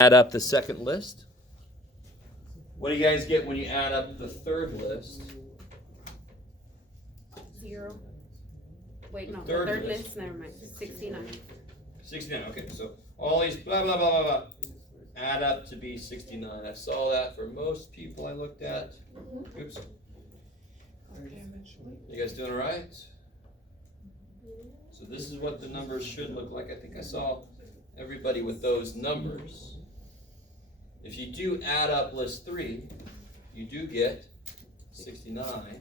Add up the second list. What do you guys get when you add up the third list? 0. Wait, no, Third the third list. list, never mind. 69. 69, okay, so all these blah, blah, blah, blah, blah, add up to be 69. I saw that for most people I looked at. Oops. You guys doing all right? So this is what the numbers should look like. I think I saw everybody with those numbers. If you do add up list 3, you do get 69.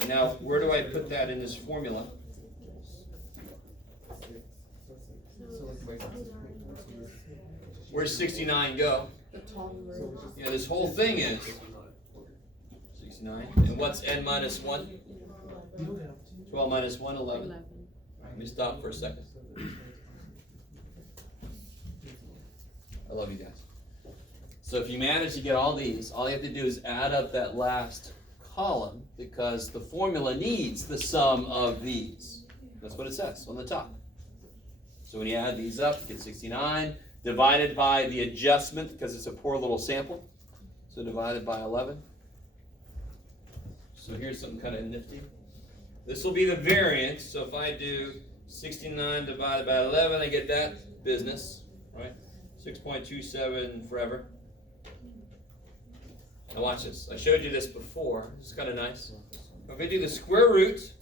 And now, where do I put that in this formula? Where's 69 go? Yeah, this whole thing is 69. And what's n minus 1? 12 minus 1, 11. 11. Let me stop for a second. I love you guys. So if you manage to get all these, all you have to do is add up that last column, because the formula needs the sum of these. That's what it says on the top. So when you add these up, you get 69, divided by the adjustment, because it's a poor little sample. So divided by 11. So here's something kind of nifty. This will be the variance. So if I do 69 divided by 11, I get that business, right? 6.27 forever. Now watch this. I showed you this before. It's kind of nice. If I do the square root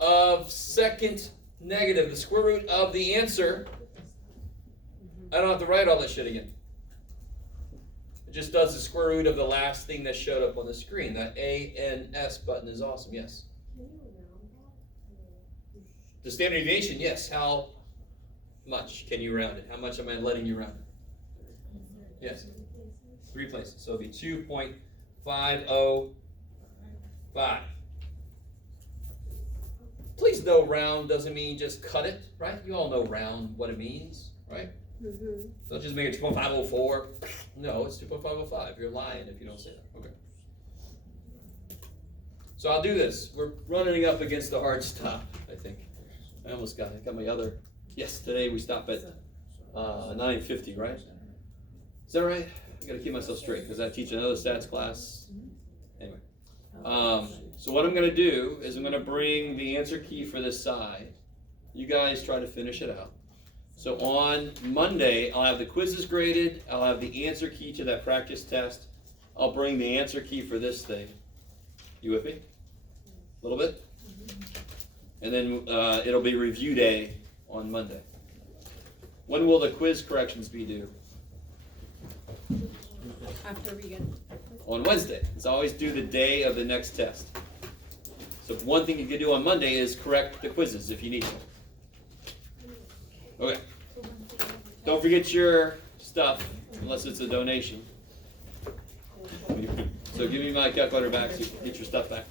of second negative, the square root of the answer, I don't have to write all that shit again. It just does the square root of the last thing that showed up on the screen. That ANS button is awesome, yes. The standard deviation, yes. How much can you round it? How much am I letting you round it? Yes. 3 places. So it'll be 2.505. Please know round doesn't mean just cut it, right? You all know round, what it means, right? Mm-hmm. Don't just make it 2.504. No, it's 2.505. You're lying if you don't say that. Okay. So I'll do this. We're running up against the hard stop, I think. I almost got it. Got my other. Yes, today we stop at 9:50, right? Is that right? I got to keep myself straight because I teach another stats class. Anyway. So what I'm going to do is I'm going to bring the answer key for this side. You guys try to finish it out. So on Monday, I'll have the quizzes graded. I'll have the answer key to that practice test. I'll bring the answer key for this thing. You with me? A little bit? And then it'll be review day on Monday. When will the quiz corrections be due? After we get. On Wednesday. It's always due the day of the next test. So one thing you can do on Monday is correct the quizzes if you need to. Okay. Don't forget your stuff, unless it's a donation. So give me my calculator back so you can get your stuff back.